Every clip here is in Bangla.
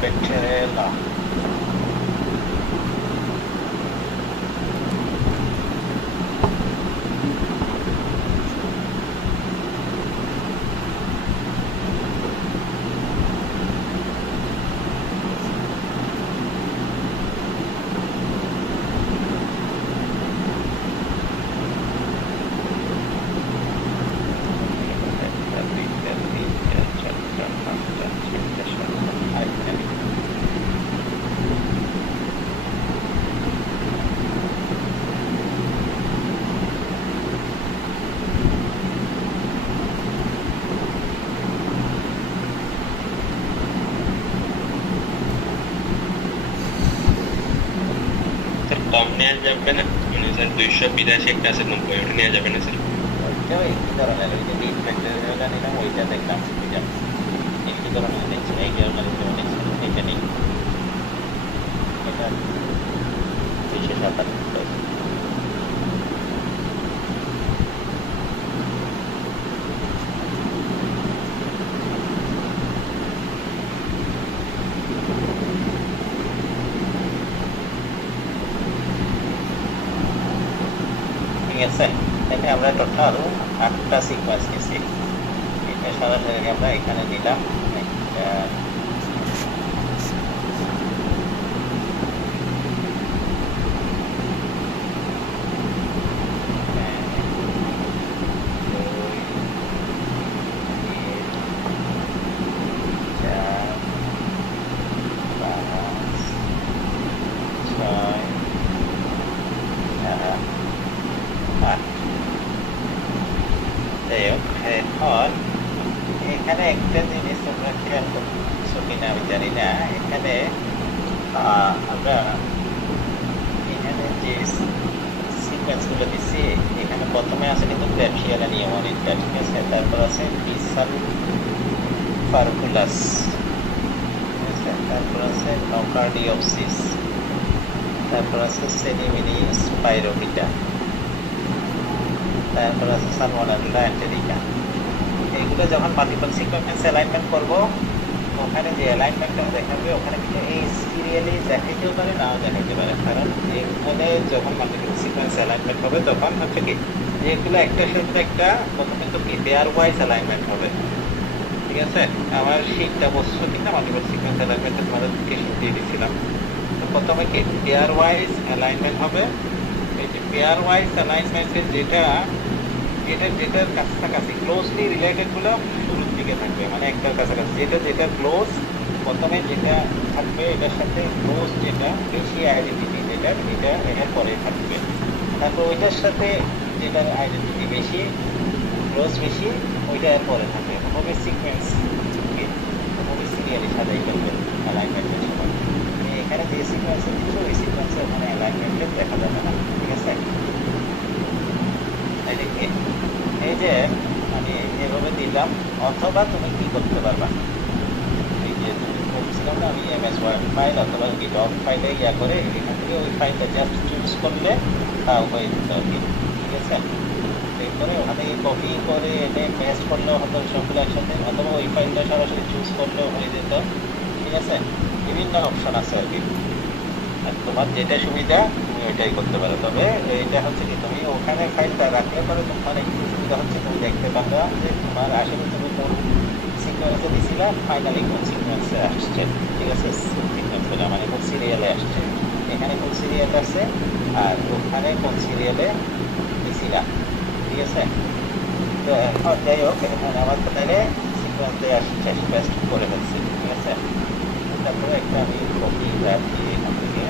Petrella. কম নেওয়া যাবে না, মানে স্যার 282 একটা আছে 90, ওটা নেওয়া যাবে না স্যার? ওইটাই কি ধরনের ওই যে লিড ফ্যাক্টরিয়ালটা নিলাম, ওইটা দেখলাম এটা কি ধরনের দেখছি, এই জার্নালিজম দেখছি, এটা নেই, এটা 277। ঠিক আছে, এখানে আমরা টোটাল 8টা সিকোয়েন্স নিয়েছি। এটা সরাসরি আমরা এখানে দিলাম একটা এখন এখানে একটা জিনিস তোমরা খেয়াল করছো কিনা আমি জানি না, এখানে আমরা এখানে যে সিকোয়েন্স গুলো দিচ্ছি, এখানে প্রথমে আছে কিন্তু ক্ল্যাপসিয়ালা নিউমোনিকটা, ঠিক আছে, তারপর আছে বিসাল ফার্কুলাস, তারপর আছে নকার্ডিওপসিস, তারপর আছে সেনিমিনিয়াস পাইরোমিটা, তারপর আছে সালমোনেলা এন্টেরিকা। এইগুলো যখন মাল্টিপল সিকোয়েন্স অ্যালাইনমেন্ট করব, ওখানে যে অ্যালাইনমেন্টটা দেখাবে ওখানে কিন্তু এই সিরিয়ালি দেখাইতেও পারে, নাও দেখাইতে পারে, কারণ এখানে যখন মাল্টিপল সিকোয়েন্স অ্যালাইনমেন্ট হবে তখন হচ্ছে কি যেগুলো একটার সাথে একটা প্রথমে কিন্তু কি পেয়ার ওয়াইজ অ্যালাইনমেন্ট হবে। ঠিক আছে, আমার শীটটা বসছো কিনা মাল্টিপল সিকোয়েন্স অ্যালাইনমেন্টে তোমাদেরকে শীট দিয়ে দিচ্ছিলাম। তো প্রথমে কি পেয়ার ওয়াইজ অ্যালাইনমেন্ট হবে। এই যে পেয়ার ওয়াইজ অ্যালাইনমেন্টের যেটার কাছাকাছি ক্লোজলি রিলেটেড গুলো শুরুর দিকে থাকবে, মানে একটার কাছাকাছি যেটা ক্লোজ, প্রথমে যেটা থাকবে এটার সাথে ক্লোজ, যেটা বেশি আইডেন্টিটি এটা এটার পরে থাকবে, তারপর ওইটার সাথে যেটার আইডেন্টিটি বেশি ক্লোজ বেশি ওইটা এর পরে থাকবে। হবে সিকোয়েন্স, হবে সিরিয়ালি সাজাই ফেলবে অ্যালাইনমেন্টের সময়। এখানে যে সিকোয়েন্সে দিচ্ছ ওই সিকোয়েন্সে ওখানে অ্যালাইনমেন্টে দেখা যাবে না, ঠিক আছে। এই যে আমি এভাবে দিলাম, অথবা তুমি কি করতে পারবা, এই যে তুমি বলছিলাম না আমি এমএস ওয়ার্ড ফাইল অথবা ডক ফাইলে ইয়া করে এখান থেকে ওই ফাইলটা জাস্ট চুজ করলে তাও হয়ে যেত আর কি, ঠিক আছে। এরপরে ওখানে কপি করে এনে পেস্ট করলেও হতো সবগুলো একসাথে, অথবা ওই ফাইলটা সরাসরি চুজ করলেও হয়ে যেত, ঠিক আছে। বিভিন্ন অপশন আছে আর কি, আর তোমার যেটা সুবিধা তুমি ওইটাই করতে পারো। তবে এইটা হচ্ছে কি তুমি ওখানে ফাইলটা রাখলে পরে তোমার একটু সুবিধা হচ্ছে তুমি দেখতে পারবা যে তোমার আসলে তুমি কোন সিকোয়েন্সে দিছিলা, ফাইনালি কোন সিকোয়েন্সে আসছে, ঠিক আছে, সিকোয়েন্সগুলো মানে কোন সিরিয়ালে আসছে, এখানে কোন সিরিয়াল আছে আর ওখানে কোন সিরিয়ালে দিছিলা, ঠিক আছে। তো এখন যাই হোক, এখানে আমার তাহলে সিকোয়েন্সে আসছে পেস্ট করে ফেলছি, ঠিক আছে। তারপরে একটা আমি কপি রাখি এখান থেকে,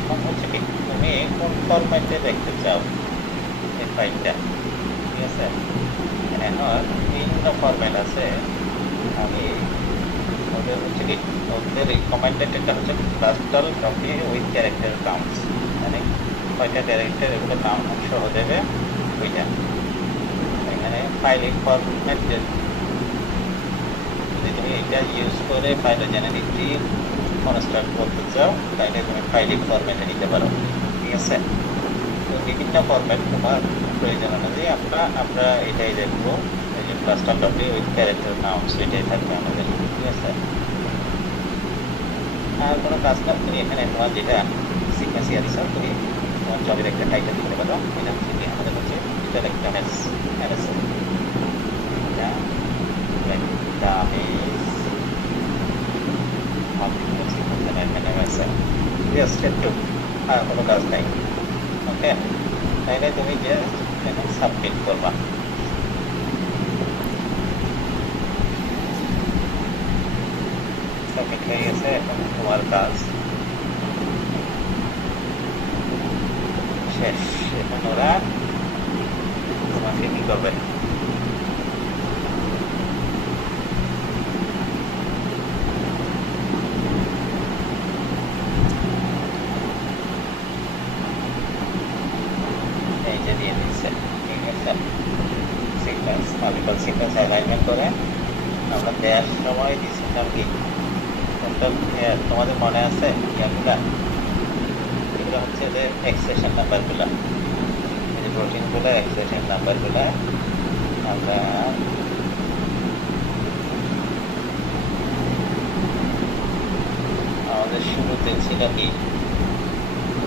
এখন হচ্ছে কি তুমি কোন ফরম্যাটে দেখতে চাও এই ফাইলটা, ঠিক আছে। এখন বিভিন্ন ফরম্যাট আছে, আমি ওদের হচ্ছে কি ওদের রিকমেন্ডেড এটা হচ্ছে cluster copy with character counts, মানে কয়টা ক্যারেক্টার এগুলো নাম সহ দেবে ওইটা। এখানে ফাইলিং ফরম্যাট যদি তুমি এটা ইউজ করে ফাইল জেনারেটরি কনস্ট্রাক্ট করতে চাও তাহলে তুমি ফাইলিং ফরম্যাটে নিতে পারো, ঠিক আছে। তো বিভিন্ন ফরম্যাট তোমার প্রয়োজন অনুযায়ী আমরা এটাই দেখবো, এই যে cluster copy with character counts এটাই থাকবে আমাদের, ঠিক আছে। আর কোনো কাজ না, তুমি এখানে তোমার যেটা সিকোয়েন্সি আছে তুমি তোমার জবের একটা টাইটেল দিতে পারো, এটা হচ্ছে কি আমাদের হচ্ছে এটা একটা আর কোনো কাজ নাই, ওকে। তাইলে তুমি যে সাবমিট করবা, সাবমিট হয়ে গেছে। এখন তোমার কাজ শেষ। এখন ওরা তোমাকে কি করবে, এই যে দিয়ে দিচ্ছে, ঠিক আছে। সিকোয়েন্স মাল্টিপল সিকোয়েন্স অ্যালাইনমেন্ট করে আমরা দেওয়ার সময় দিচ্ছিলাম কি তোমাদের মনে আছে ইয়াগুলা, এগুলো হচ্ছে যে এক্সেশন নাম্বারগুলা, এই যে প্রোটিনগুলো এক্সেশন নাম্বারগুলা আমরা আমাদের শুরুতে ছিল কি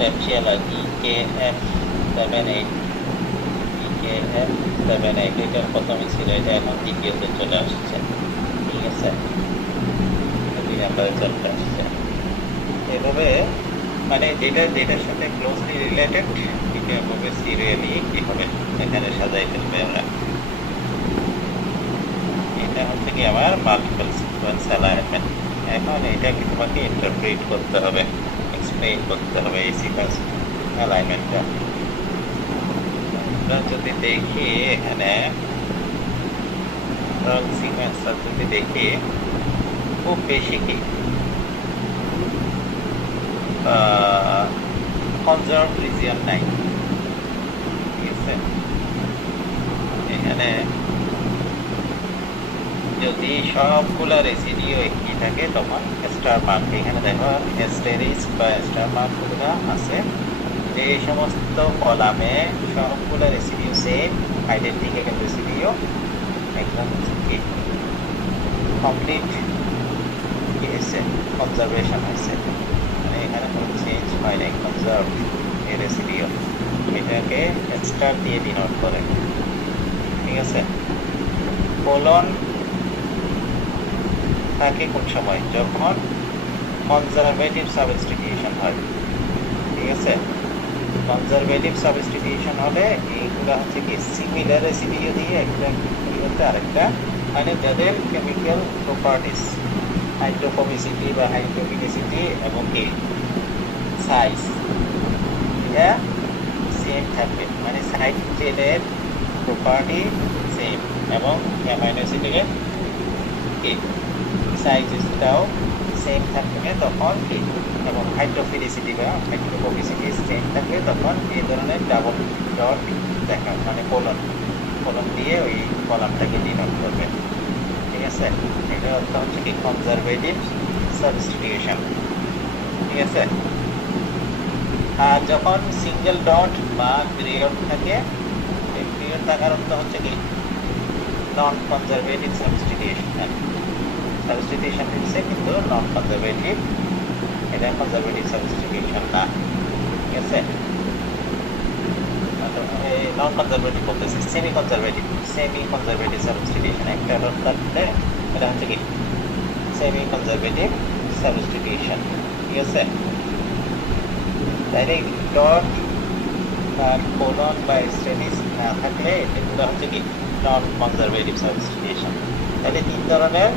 EKF78 এটার প্রথমে ছিল, এটা এখন দ্বিতীয়তে চলে আসছে, ঠিক আছে, 2 নাম্বারে চলে আসছে। এভাবে মানে যেটার সাথে ক্লোজলি রিলেটেড এটা এভাবে সিরিয়ালি কি হবে এখানে সাজাই ফেলবে আমরা। এটা হচ্ছে কি আমার মাল্টিপল সিকোয়েন্স অ্যালাইনমেন্ট। এখন এটাকে তোমাকে ইন্টারপ্রেট করতে হবে, এক্সপ্লেইন করতে হবে এই সিকোয়েন্স অ্যালাইনমেন্টটা। আমরা যদি দেখি এখানে সিকোয়েন্সটা যদি দেখি খুব বেশি কি কনজার্ভ রিজিয়ন নাই, ঠিক আছে। এখানে যদি সবগুলা রেসিডিও একই থাকে তখন স্টার মার্ক, এখানে দেখো অ্যাস্টেরিস্ক বা স্টার মার্কগুলো আছে, যে সমস্ত কলামে সবগুলা রেসিডিও সেম আইডেন্টিক্যাল রেসিডিও একদম কি কমপ্লিট কি হয়েছে কনজারভেশন হয়েছে, মানে এখানে কোনো চেঞ্জ হয় নাই, কনজার্ভ এই রেসিডিও, এটাকে স্টার দিয়ে ডিনোট করে, ঠিক আছে। কোলন থাকে কোন সময়, যখন কনজারভেটিভ সাবস্টিটিউশন হয়, ঠিক আছে। কনজারভেটিভ সাবস্টিটিউশন হলে এইগুলো হচ্ছে কি সিমিলার রেসিডিও দিয়ে একটা কি হচ্ছে আরেকটা, মানে যাদের কেমিক্যাল প্রপার্টিস হাইড্রোফোবিসিটি বা হাইড্রোফিলিসিটি এবং কি সাইজ এটা সেম থাকবে, মানে সাইড চেনের প্রপার্টি সেম এবং অ্যামাইনো অ্যাসিডের কি সাইজটাও সেম থাকবে তখন কি, এবং হাইড্রোফিলিসিটি বা হাইড্রোফোবিসিটি সেম থাকবে তখন এই ধরনের ডাবল ডট দেখা, মানে কোলন দিয়ে ওই কলামটাকে ডিনোট করবে, ঠিক আছে। এটার অর্থ হচ্ছে কি কনজারভেটিভ সাবস্টিটিউশন, ঠিক আছে। আর যখন সিঙ্গেল ডট বা পিরিয়ড থাকে, এই পিরিয়ড থাকার অর্থ হচ্ছে কি নন কনজারভেটিভ সাবস্টিটিউশন, সাবস্টিটিউশন হচ্ছে কিন্তু নন কনজারভেটিভ, এটা কনজারভেটিভ সাবস্টিটিউশন না, ঠিক আছে। নন কনজারভেটিভ বলতেছি সেমি কনজারভেটিভ সাবস্টিটিউশন, একটা থাকলে এটা হচ্ছে কি সেমি কনজারভেটিভ সাবস্টিটিউশন, ঠিক আছে। তাইলে ডট আর কোলন বা স্টেরিস্ক না থাকলে এগুলো হচ্ছে কি নন কনজারভেটিভ সাবস্টিটিউশন। তাহলে 3 ধরনের